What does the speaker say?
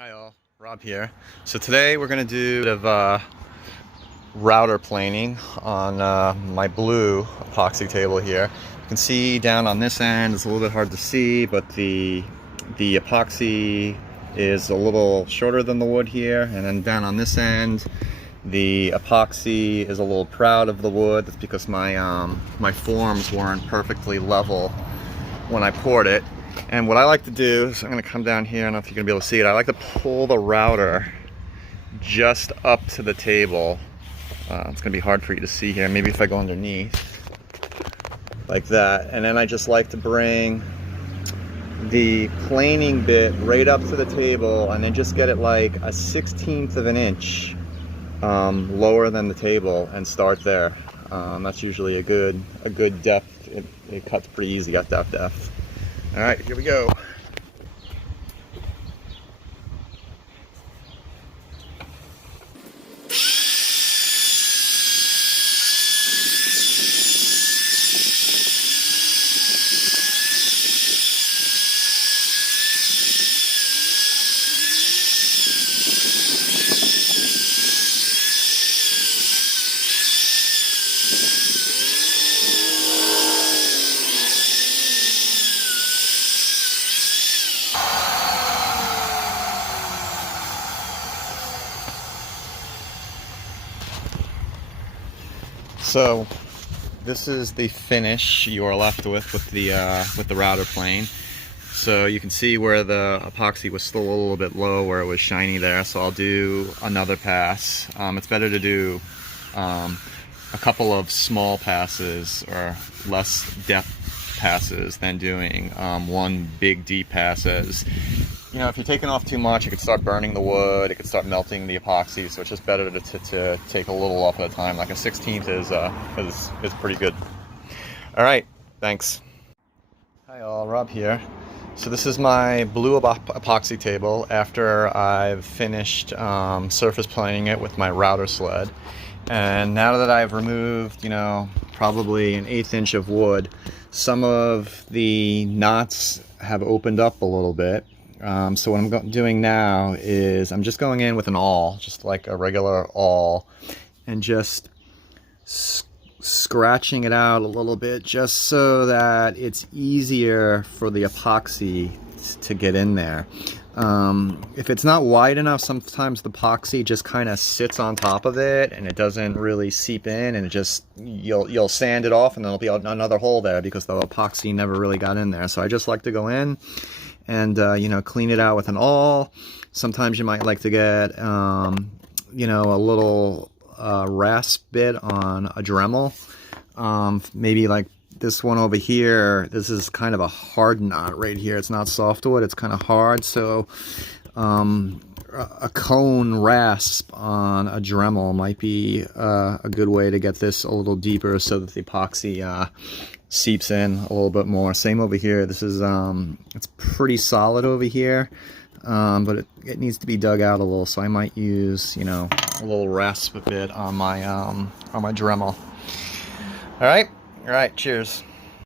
Hi all, Rob here. So today we're going to do a bit of router planing on my blue epoxy table here. You can see down on this end, it's a little bit hard to see, but the epoxy is a little shorter than the wood here, and then down on this end, the epoxy is a little proud of the wood. That's because my forms weren't perfectly level when I poured it. And what I like to do is I'm going to come down here. I don't know if you're going to be able to see it. I like to pull the router just up to the table. It's going to be hard for you to see here. Maybe if I go underneath like that. And then I just like to bring the planing bit right up to the table and then just get it like a 1/16 of an inch lower than the table and start there. That's usually a good depth. It cuts pretty easy at that depth. All right, here we go. So this is the finish you are left with the router plane. So you can see where the epoxy was still a little bit low, where it was shiny there. So I'll do another pass. It's better to do a couple of small passes or less depth passes than doing one big deep pass. As you know, if you're taking off too much, it could start burning the wood, it could start melting the epoxy, so it's just better to take a little off at a time. Like a 1/16 is pretty good. All right, thanks. Hi all, Rob here. So this is my blue epoxy table after I've finished surface planing it with my router sled. And now that I've removed, you know, probably an 1/8 inch of wood, some of the knots have opened up a little bit. So what I'm doing now is I'm just going in with an awl, just like a regular awl, and just scratching it out a little bit just so that it's easier for the epoxy to get in there. If it's not wide enough, sometimes the epoxy just kind of sits on top of it and it doesn't really seep in, and it just you'll sand it off and there'll be another hole there because the epoxy never really got in there. So I just like to go in and you know, clean it out with an awl. Sometimes you might like to get you know, a little rasp bit on a Dremel. Maybe like this one over here. This is kind of a hard knot right here. It's not softwood, it's kind of hard. So a cone rasp on a Dremel might be a good way to get this a little deeper so that the epoxy seeps in a little bit more. Same over here. This is it's pretty solid over here, but it needs to be dug out a little, so I might use, you know, a little rasp bit on my Dremel. All right, cheers.